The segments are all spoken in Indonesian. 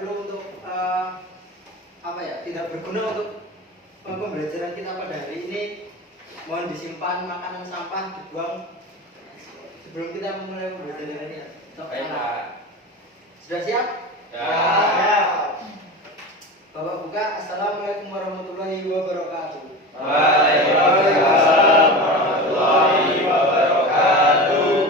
perlu untuk tidak berguna untuk pembelajaran kita pada hari ini. Mohon disimpan makanan sampah, dibuang sebelum kita memulai pembelajaran ini. Baik, Pak. Sudah siap? Ya. Bapak buka. Assalamualaikum warahmatullahi wabarakatuh. Waalaikumsalam warahmatullahi wabarakatuh.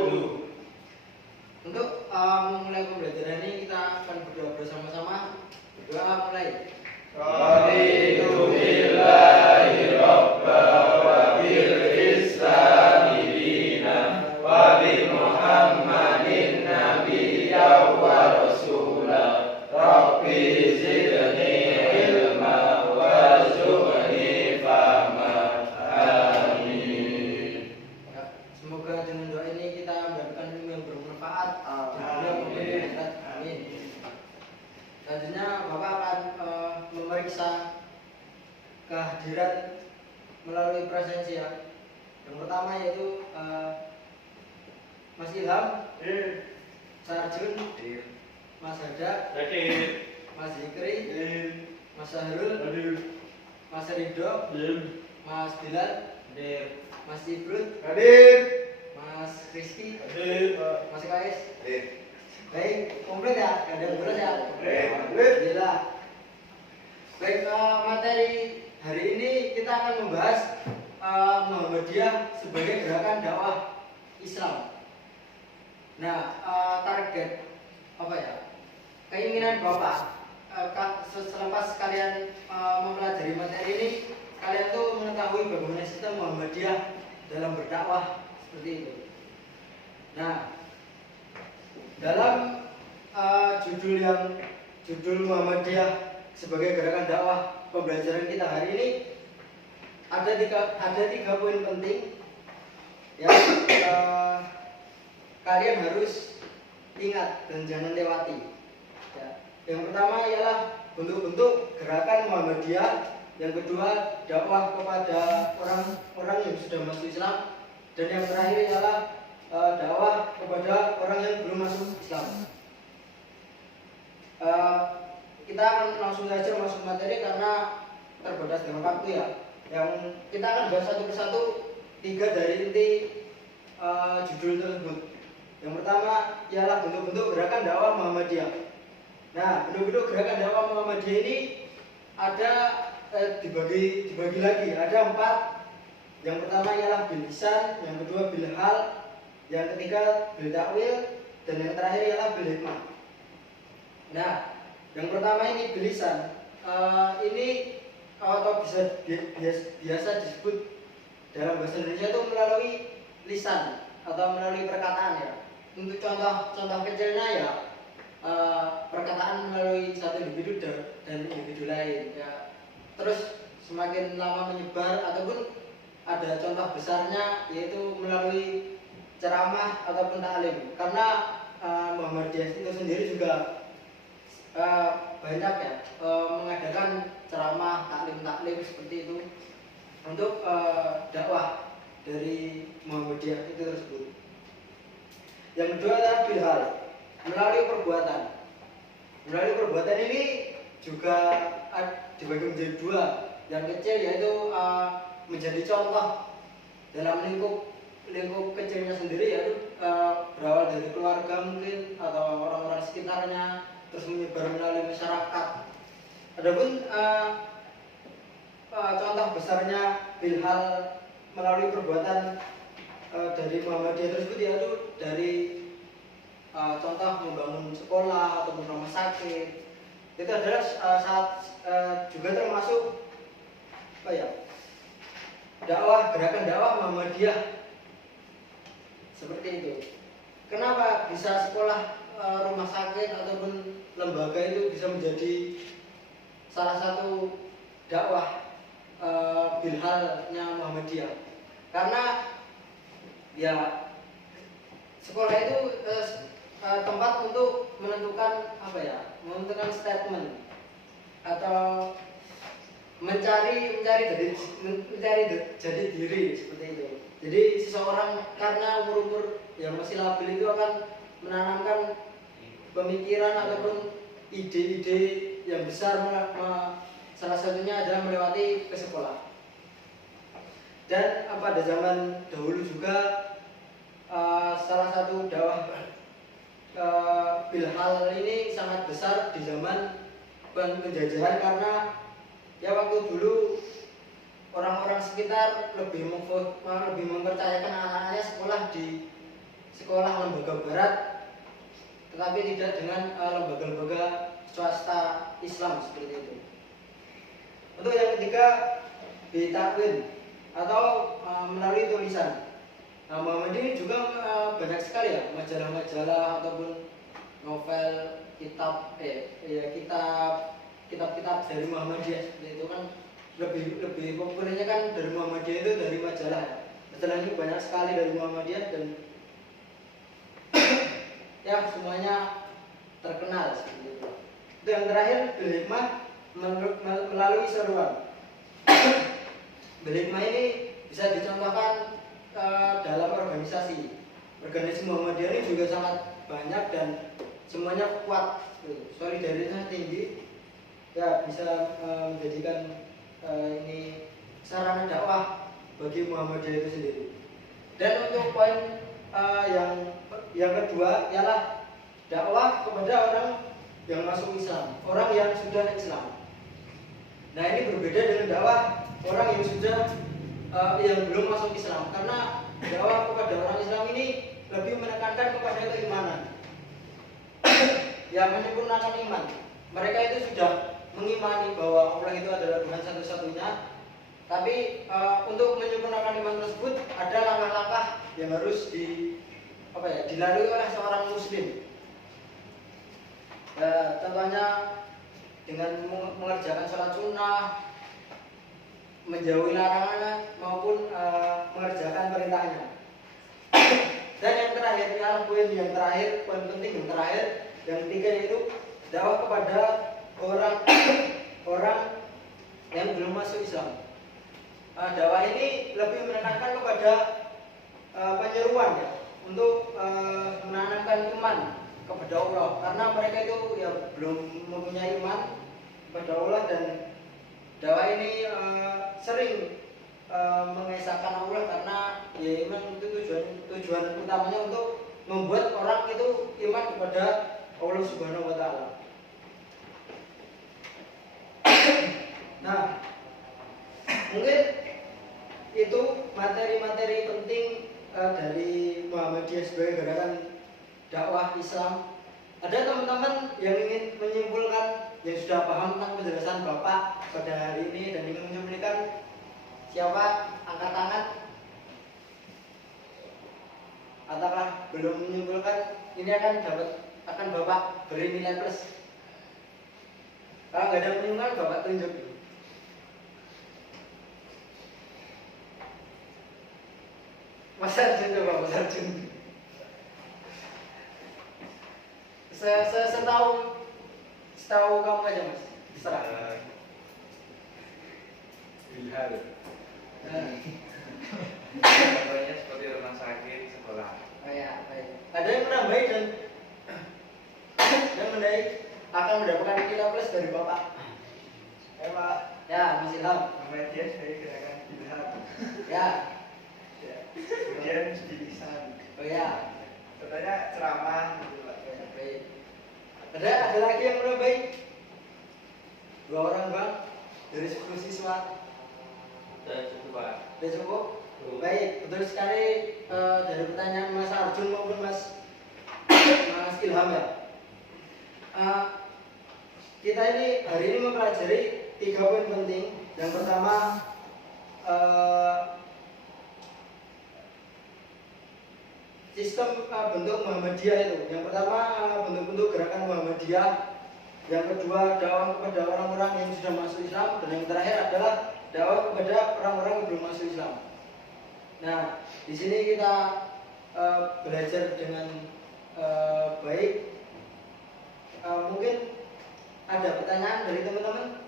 Untuk memulai pembelajaran ini kita akan berdoa bersama-sama. Berdoa mulai. Raditu billahi robba wa bil islami dina wa bi Muhammadin nabiyya wa rasula. Rabbi zidni ilma warzuqni fahma. Amin. Semoga dengan doa ini kita mendapatkan ilmu yang bermanfaat. Amin. Selanjutnya Bapak akan memeriksa kehadiran melalui presensi ya. Yang pertama yaitu Mas Ilham, Sarjun, Mas Hada, Mas Zikri, Mas Sahrul, Mas Ridho, Mas Bilal, Mas Ibrut, Mas Rizky, Mas Kais. Baik, komplit ya, gak ada yang bolos ya. Alhamdulillah. Baik, materi hari ini kita akan membahas Muhammadiyah sebagai gerakan dakwah Islam. Nah, target keinginan Bapak selepas kalian mempelajari materi ini, kalian tuh mengetahui bagaimana sistem Muhammadiyah dalam berdakwah seperti itu. Nah, dalam judul Muhammadiyah sebagai gerakan dakwah pembelajaran kita hari ini ada tiga poin penting yang kalian harus ingat dan jangan lewati. Ya. Yang pertama ialah bentuk-bentuk gerakan Muhammadiyah. Yang kedua, dakwah kepada orang-orang yang sudah masuk Islam. Dan yang terakhir ialah dakwah kepada orang yang belum masuk Islam. Kita akan langsung saja masuk materi karena terbatas dengan waktu ya. Yang kita akan bahas satu persatu 3 dari inti judul tersebut. Yang pertama ialah bentuk-bentuk gerakan dakwah Muhammadiyah. Nah, bentuk-bentuk gerakan dakwah Muhammadiyah ini ada dibagi lagi. Ada 4. Yang pertama ialah bil lisan, yang kedua bil hal, yang ketiga bil takwil, dan yang terakhir ialah bil hikmah. Nah, yang pertama ini bil lisan. Ini atau biasa disebut dalam bahasa Indonesia itu melalui lisan atau melalui perkataan ya. Untuk contoh kecilnya ya perkataan melalui satu individu dan individu lain ya. Terus semakin lama menyebar ataupun ada contoh besarnya yaitu melalui ceramah ataupun taklim. Karena Muhammadiyah itu sendiri juga banyak ya mengadakan ceramah, taklim seperti itu untuk dakwah dari Muhammadiyah itu tersebut. Yang kedua adalah bilhal, melalui perbuatan. Melalui perbuatan ini juga dibagi menjadi 2. Yang kecil yaitu menjadi contoh dalam lingkup kecilnya sendiri, yaitu berawal dari keluarga mungkin atau orang-orang sekitarnya, terus menyebar melalui masyarakat. Adapun contoh besarnya bilhal melalui perbuatan dari Muhammadiyah tersebut yaitu dari contoh membangun sekolah ataupun rumah sakit. Itu adalah juga termasuk gerakan dakwah Muhammadiyah seperti itu. Kenapa bisa sekolah, rumah sakit ataupun lembaga itu bisa menjadi salah satu dakwah bilhalnya Muhammadiyah? Karena ya sekolah itu tempat untuk menentukan statement atau mencari jadi diri seperti itu. Jadi seseorang karena umur yang masih labil itu akan menanamkan pemikiran ataupun ide-ide yang besar, salah satunya adalah melewati ke sekolah. Dan pada zaman dahulu juga salah satu dakwah Bilhal ini sangat besar di zaman penjajahan, karena ya waktu dulu orang-orang sekitar lebih mempercayakan anak-anaknya sekolah di sekolah lembaga barat, tetapi tidak dengan lembaga-lembaga swasta Islam seperti itu. Untuk yang ketiga, bitakwin atau melalui tulisan. Nah, Muhammadiyah ini juga banyak sekali ya majalah-majalah ataupun novel, kitab-kitab dari Muhammadiyah. Itu kan lebih populernya kan dari Muhammadiyah itu dari majalah. Majalah ini banyak sekali dari Muhammadiyah dan ya semuanya terkenal seperti itu. Itu yang terakhir, bil hikmah melalui seruan. Bil hikmah ini bisa dicontohkan dalam organisasi. Organisasi Muhammadiyah ini juga sangat banyak dan semuanya kuat, solidaritasnya tinggi, ya bisa menjadikan ini sarana dakwah bagi Muhammadiyah itu sendiri. Dan untuk poin yang kedua ialah dakwah kepada orang yang masuk Islam, orang yang sudah Islam. Nah, ini berbeda dengan dakwah orang yang sudah yang belum masuk Islam, karena dakwah kepada orang Islam ini lebih menekankan kepada keimanan, yang menyempurnakan iman. Mereka itu sudah mengimani bahwa Allah itu adalah Tuhan satu-satunya, tapi untuk menyempurnakan iman tersebut ada langkah-langkah yang harus dilalui oleh seorang muslim. Contohnya dengan mengerjakan sholat sunnah, menjauhi larangannya maupun mengerjakan perintahnya. Dan yang terakhir, poin penting yang terakhir, yang ketiga, yaitu dakwah kepada orang yang belum masuk Islam. Dakwah ini lebih menekankan kepada penyeruan ya, untuk menanamkan iman kepada Allah, karena mereka itu ya belum mempunyai iman kepada Allah, dan dakwah ini sering mengesahkan Allah, karena ya iman itu tujuan utamanya untuk membuat orang itu iman kepada Allah Subhanahu wa taala. Nah, mungkin itu materi-materi penting dari Muhammadiyah sebagai gerakan dakwah Islam. Ada teman-teman yang ingin menyimpulkan, yang sudah paham tentang penjelasan Bapak pada hari ini dan ingin menyampaikan? Siapa? Angkat tangan. Ataukah belum menyimpulkan? Ini akan Bapak beri nilai plus. Kalau nggak ada menyimpulkan, Bapak tunjuk. Mas Arjun, coba Mas Arjun. Setahu kamu aja, Mas. Terserah. Bilhal. Contohnya seperti rumah sakit, sekolah. Oh ya, baik. Ada yang menambahi dan akan mendapatkan nilai plus dari Bapak. Pak. Ya, Mas Ilham. Muhammadiyah sebagai gerakan Bilhal. Ya. Kemudian di lisan. Oh ya. Contohnya ceramah gitu Pak. Ya, baik. Ada lagi yang menambahi? 2 orang Bang dari 10 siswa. Sudah cukup Pak. Sudah cukup? Baik, betul sekali dari pertanyaan Mas Arjun maupun Mas Ilham ya. Kita ini hari ini mempelajari 3 poin penting. Yang pertama, sistem bentuk Muhammadiyah itu. Yang pertama, bentuk-bentuk gerakan Muhammadiyah. Yang kedua, dakwah kepada orang-orang yang sudah masuk Islam. Dan yang terakhir adalah dakwah kepada orang-orang yang belum masuk Islam. Nah, di sini kita belajar dengan baik. Mungkin ada pertanyaan dari teman-teman?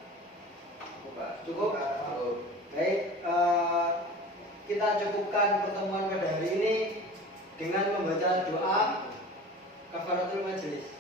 Cukup? Baik, kita cukupkan pertemuan pada hari ini dengan membaca doa kafaratul majelis.